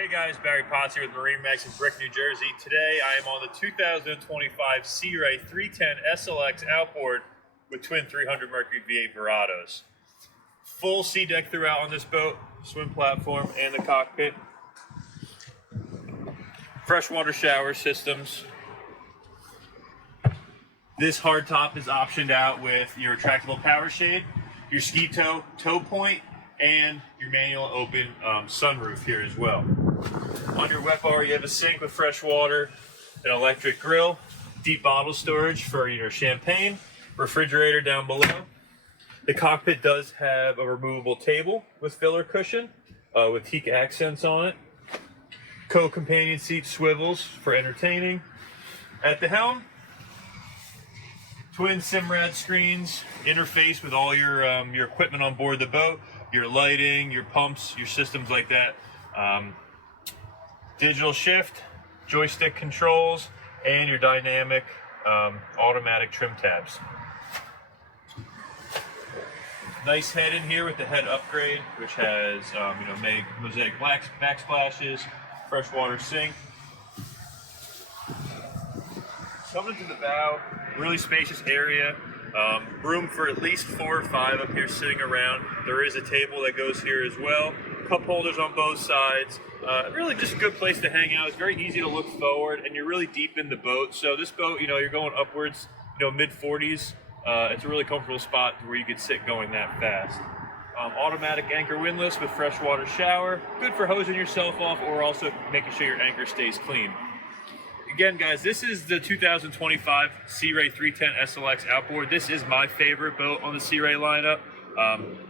Hey guys, Barry Potts here with MarineMax Brick, New Jersey. Today I am on the 2025 Sea Ray 310 SLX outboard with twin 300 Mercury V8 Verados. Full sea deck throughout on this boat, swim platform and the cockpit. Freshwater shower systems. This hardtop is optioned out with your retractable power shade, your ski tow point, and your manual open sunroof here as well. On your wet bar, you have a sink with fresh water, an electric grill, deep bottle storage for your champagne, refrigerator down below. The cockpit does have a removable table with filler cushion with teak accents on it. Co-companion seat swivels for entertaining. At the helm, twin Simrad screens, interface with all your equipment on board the boat, your lighting, your pumps, your systems like that. Digital shift, joystick controls, and your dynamic automatic trim tabs. Nice head in here with the head upgrade, which has mosaic backsplashes, freshwater sink. Coming to the bow, really spacious area. Room for at least 4 or 5 up here sitting around. There is a table that goes here as well. Cup holders on both sides. Really just a good place to hang out. It's very easy to look forward, and you're really deep in the boat. So this boat, you're going upwards, mid 40s. It's a really comfortable spot where you could sit going that fast. Automatic anchor windlass with freshwater shower. Good for hosing yourself off or also making sure your anchor stays clean. Again, guys, this is the 2025 Sea Ray 310 SLX outboard. This is my favorite boat on the Sea Ray lineup.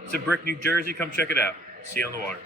It's in Brick, New Jersey. Come check it out. See you on the water.